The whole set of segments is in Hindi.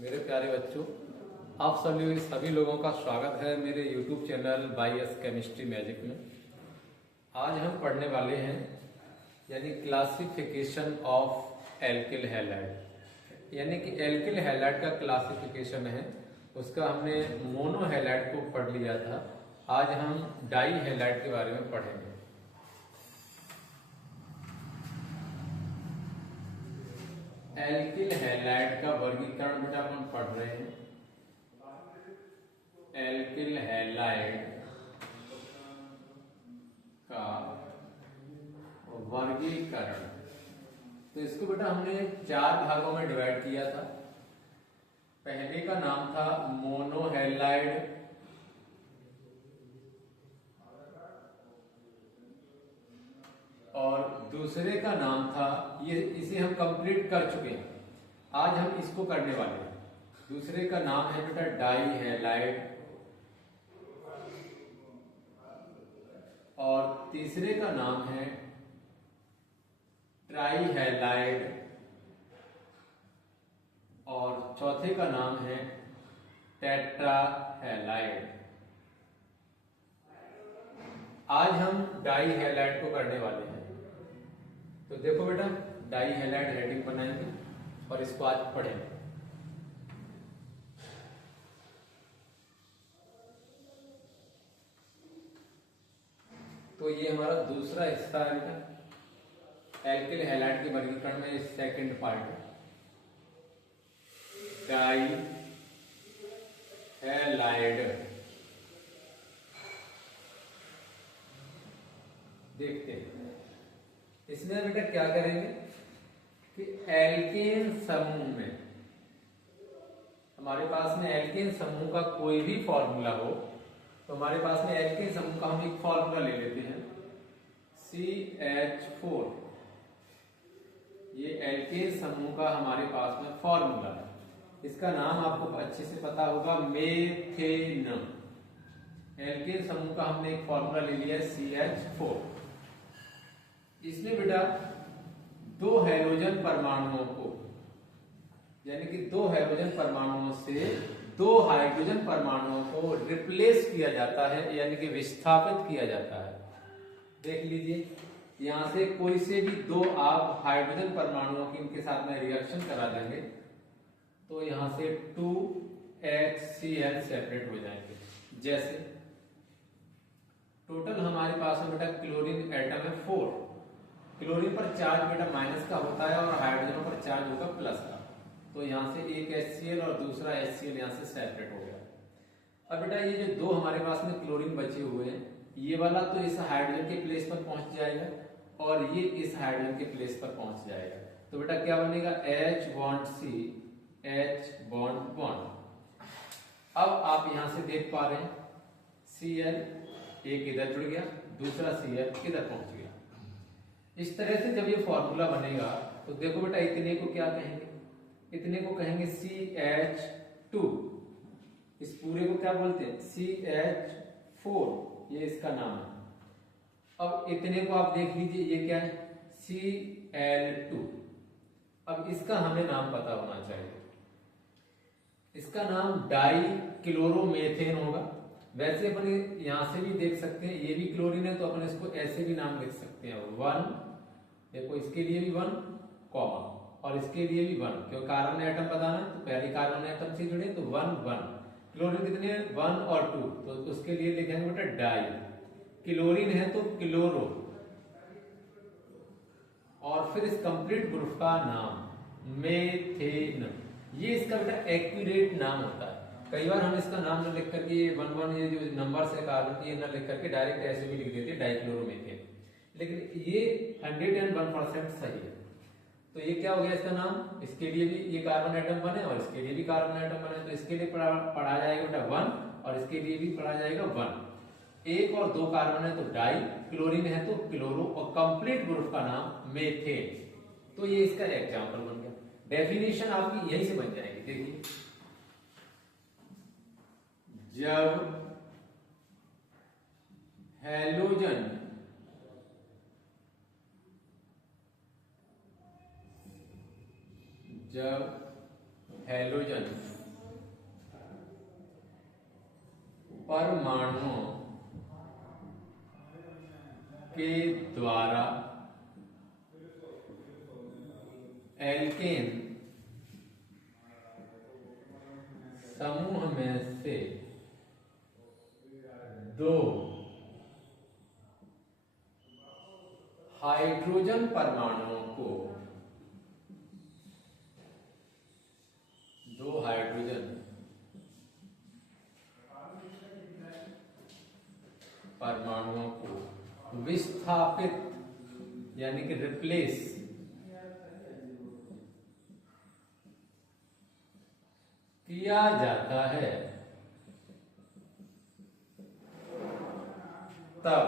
मेरे प्यारे बच्चों, आप सभी लोगों का स्वागत है मेरे YouTube channel by S chemistry magic में। आज हम पढ़ने वाले हैं यानी क्लासिफिकेशन ऑफ एल्किल हैलाइड, यानी कि एल्किल हैलाइड का क्लासिफिकेशन है। उसका हमने मोनो हैलाइड को पढ़ लिया था। आज हम डाई हैलाइड के बारे में पढ़ेंगे। एल्किल हैलाइड का वर्गीकरण बेटा अपन पढ़ रहे हैं। एल्किल हैलाइड का वर्गीकरण, तो इसको बेटा हमने 4 भागों में डिवाइड किया था। पहले का नाम था मोनोहैलाइड, और दूसरे का नाम था, इसे हम कंप्लीट कर चुके हैं। आज हम इसको करने वाले हैं। दूसरे का नाम है बेटा डाई हैलाइड, और तीसरे का नाम है ट्राई हैलाइड, और चौथे का नाम है टेट्रा हैलाइड। आज हम डाई हैलाइड को करने वाले हैं। तो देखो बेटा, डाई हैलाइड हेडिंग बनाएंगे और इसको आज पढ़ेंगे। तो ये हमारा दूसरा हिस्सा है बेटा एल्किल हैलाइड के वर्गीकरण में। सेकंड पार्ट है डाई हैलाइड। देखते हैं इसमें बेटा क्या करेंगे कि एल्केन समूह में, हमारे पास में एल्केन समूह का कोई भी फॉर्मूला हो, तो हमारे पास में एल्केन समूह का हम एक फॉर्मूला ले लेते हैं CH4। ये एल्केन समूह का हमारे पास में फॉर्मूला है। इसका नाम आपको अच्छे से पता होगा, मेथेन। एल्केन समूह का हमने एक फॉर्मूला ले लिया है CH4। इसमें बेटा 2 हैलोजन परमाणुओं को, यानी कि 2 हैलोजन परमाणुओं से 2 हाइड्रोजन परमाणुओं को रिप्लेस किया जाता है, यानी कि विस्थापित किया जाता है। देख लीजिए, यहां से कोई से भी 2 आप हाइड्रोजन परमाणुओं की इनके साथ में रिएक्शन करा देंगे तो यहां से 2HCl सेपरेट हो जाएंगे। जैसे टोटल हमारे पास में बेटा क्लोरीन एटम है 4। क्लोरीन पर चार्ज बेटा माइनस का होता है और हाइड्रोजन पर चार्ज होगा प्लस का। तो यहां से एक HCl और दूसरा HCl यहां से सेपरेट हो गया। अब बेटा ये जो 2 हमारे पास में क्लोरीन बचे हुए हैं, ये वाला तो इस हाइड्रोजन के प्लेस पर पहुंच जाएगा और ये इस हाइड्रोजन के प्लेस पर पहुंच जाएगा। तो बेटा क्या बनेगा, H bond C, H bond bond. अब आप यहां से देख पा रहे हैं Cl एक इधर जुड़ गया, दूसरा Cl इधर पहुंच गया। इस तरह से जब ये फॉर्मूला बनेगा तो देखो बेटा, इतने को क्या कहेंगे, इतने को कहेंगे CH2। इस पूरे को क्या बोलते हैं, CH4, ये इसका नाम है। अब इतने को आप देख लीजिए, ये क्या है, Cl2। अब इसका हमें नाम पता होना चाहिए। इसका नाम डाई क्लोरोमेथेन होगा। वैसे अपन यहां से भी देख सकते हैं, ये भी क्लोरीन है तो अपन इसको ऐसे भी नाम लिख सकते हैं 1। देखो, इसके लिए भी 1 कॉमा, और इसके लिए भी 1, क्योंकि कार्बन एटम बताना तो पहले कार्बन एटम से जुड़े तो 1 1। क्लोरीन कितने हैं, 1 और 2, तो उसके लिए लिखेंगे बेटा डाई। क्लोरीन है तो क्लोरो, और फिर इस कंप्लीट ग्रुप का नाम मेथेन। ये इसका बेटा एक्यूरेट नाम होता है। कई बार हम इसका नाम न लिख करके 1 ये जो नंबर से कार्बन की न लिख करके डायरेक्ट ऐसे भी लिख देते हैं डाइक्लोरोमेथेन, लेकिन ये 101% सही है। तो ये क्या हो गया इसका नाम, इसके लिए भी ये कार्बन एटम बने और इसके लिए भी कार्बन एटम बने, तो इसके लिए पढ़ा जाएगा बेटा 1 और इसके लिए भी पढ़ा जाएगा 1। 1 और 2 कार्बन है तो डाई, क्लोरीन है तो क्लोरो, और कंप्लीट ग्रुप का नाम मेथेन। तो ये इसका एग्जाम्पल बन गया। डेफिनेशन आपकी यही से बन जाएगी। देखिए, जब हैलोजन हैलोजन परमाणुओं के द्वारा एल्केन समूह में से दो हाइड्रोजन परमाणुओं को विस्थापित यानी कि रिप्लेस किया जाता है तब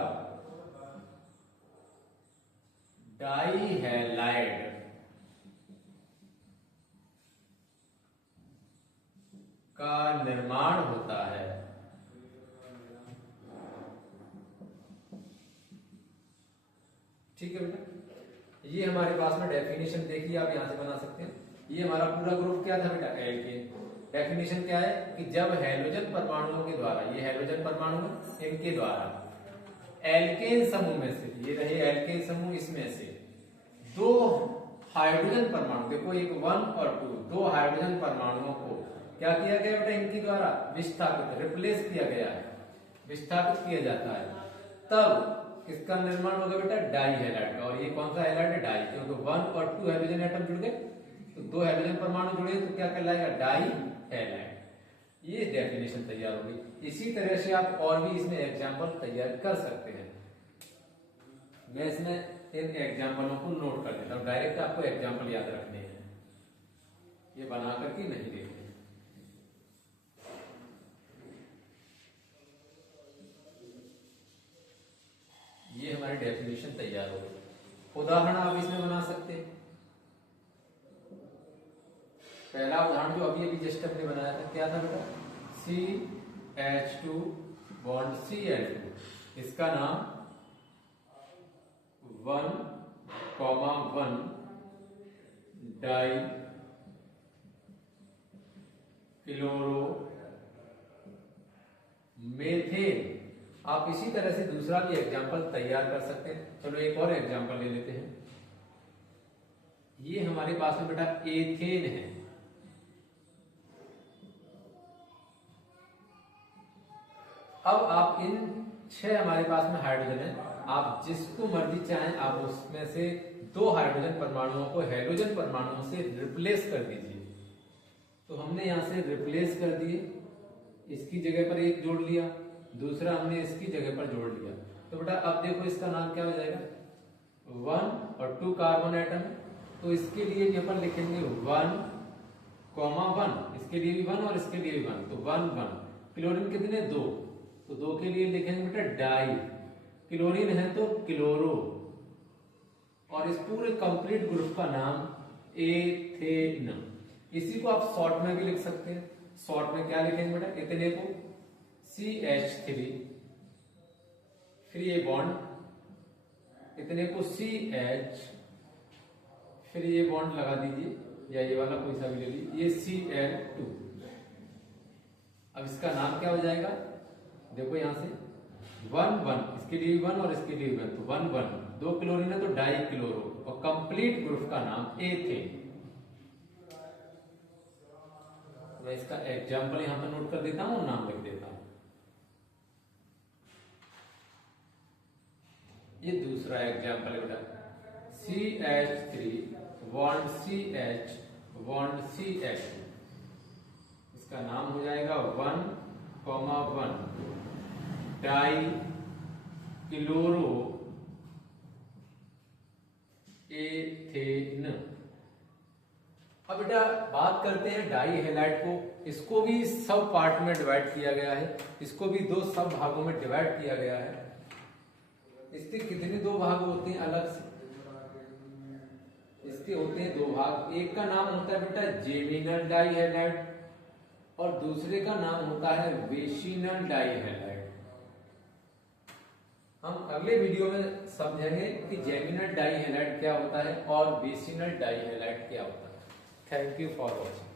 डाई हैलाइड का निर्माण होता है। ठीक है बेटा, ये हमारे पास में डेफिनेशन देखिए, आप यहां से बना सकते हैं। ये हमारा पूरा ग्रुप क्या था बेटा, एल्केन। डेफिनेशन क्या है कि जब हैलोजन परमाणुओं के द्वारा, ये हैलोजन परमाणु इनके द्वारा एल्केन समूह में से, ये रहे एल्केन समूह, इसमें से दो हाइड्रोजन परमाणु, देखो एक 1 और 2, दो हाइड्रोजन परमाणुओं को क्या किया गया बेटा, इनके द्वारा विस्थापित, रिप्लेस किया गया है, विस्थापित किया जाता है, तब किसका निर्माण होगा बेटा, डाई हैलाइड का। और ये कौन सा हैलाइड है, डाई, क्योंकि 1 और 2 हाइड्रोजन एटम जुड़ गए, तो दो हाइड्रोजन परमाणु जुड़े तो क्या कहलाएगा, डाई हैलाइड। ये डेफिनेशन तैयार होगी। इसी तरह से आप और भी इसमें एग्जाम्पल तैयार कर सकते हैं। मैं इसमें इन एग्जाम्पलों को नोट कर देता हूं, डायरेक्ट आपको एग्जाम्पल याद रखने हैं, ये बना करके नहीं देखते। ये हमारी डेफिनेशन तैयार हो गई। उदाहरण आप इसमें बना सकते हैं। पहला उदाहरण जो अभी अभी जस्ट हमने बनाया था, क्या था बेटा, CH2 बॉन्ड Cl2, इसका नाम 1,1 डाई क्लोरो मेथेन। आप इसी तरह से दूसरा भी एग्जाम्पल तैयार कर सकते हैं। चलो एक और एग्जाम्पल ले लेते हैं। ये हमारे पास में बेटा एथेन है। अब आप इन 6 हमारे पास में हाइड्रोजन है, आप जिसको मर्जी चाहें आप उसमें से 2 हाइड्रोजन परमाणुओं को हैलोजन परमाणुओं से रिप्लेस कर दीजिए। तो हमने यहां से रिप्लेस कर दिए, इसकी जगह पर एक जोड़ लिया, दूसरा हमने इसकी जगह पर जोड़ लिया। तो बेटा अब देखो इसका नाम क्या हो जाएगा, 1 और 2 कार्बन एटम, तो इसके लिए भी अपन लिखेंगे 1,1, इसके लिए भी 1 और इसके लिए भी 1, तो 1 1। क्लोरीन कितने, 2, तो 2 के लिए लिखेंगे बेटा डाई, क्लोरीन है तो क्लोरो, और इस पूरे कंप्लीट ग्रुप का नाम एथेन। इसी को आप शॉर्ट में भी लिख सकते हैं। शॉर्ट में क्या लिखेंगे बेटा, इतने को CH3, फिर ये बॉन्ड, इतने को CH, फिर ये बॉन्ड लगा दीजिए, या ये वाला कोई सा भी ले लीजिए, ये Cl2। अब इसका नाम क्या हो जाएगा, देखो यहां से 1 1, इसके लिए 1 और इसके लिए 1, तो 1 1, 2 क्लोरीन है तो डाई क्लोरो, और कंप्लीट ग्रुप का नाम एथेन। मैं इसका एग्जाम्पल यहां पर नोट कर देता हूं, नाम लिख देता हूं। ये दूसरा एग्जाम्पल है बेटा, CH3 bond CH bond CH, इसका नाम हो जाएगा 1,1 डाई क्लोरो एथेन। अब बेटा बात करते हैं डाई हैलाइड को। इसको भी सब पार्ट में डिवाइड किया गया है, इसको भी 2 सब भागों में डिवाइड किया गया है। इसके कितने 2 भाग होते हैं अलग से, इसके होते हैं 2 भाग। एक का नाम होता है बेटा जेमिनल डाई हैलाइड, और दूसरे का नाम होता है वेसिनल डाई हैलाइड। हम अगले वीडियो में समझेंगे कि जेमिनल डाई हैलाइड क्या होता है और वेसिनल डाई हैलाइड क्या होता है। Thank you for watching.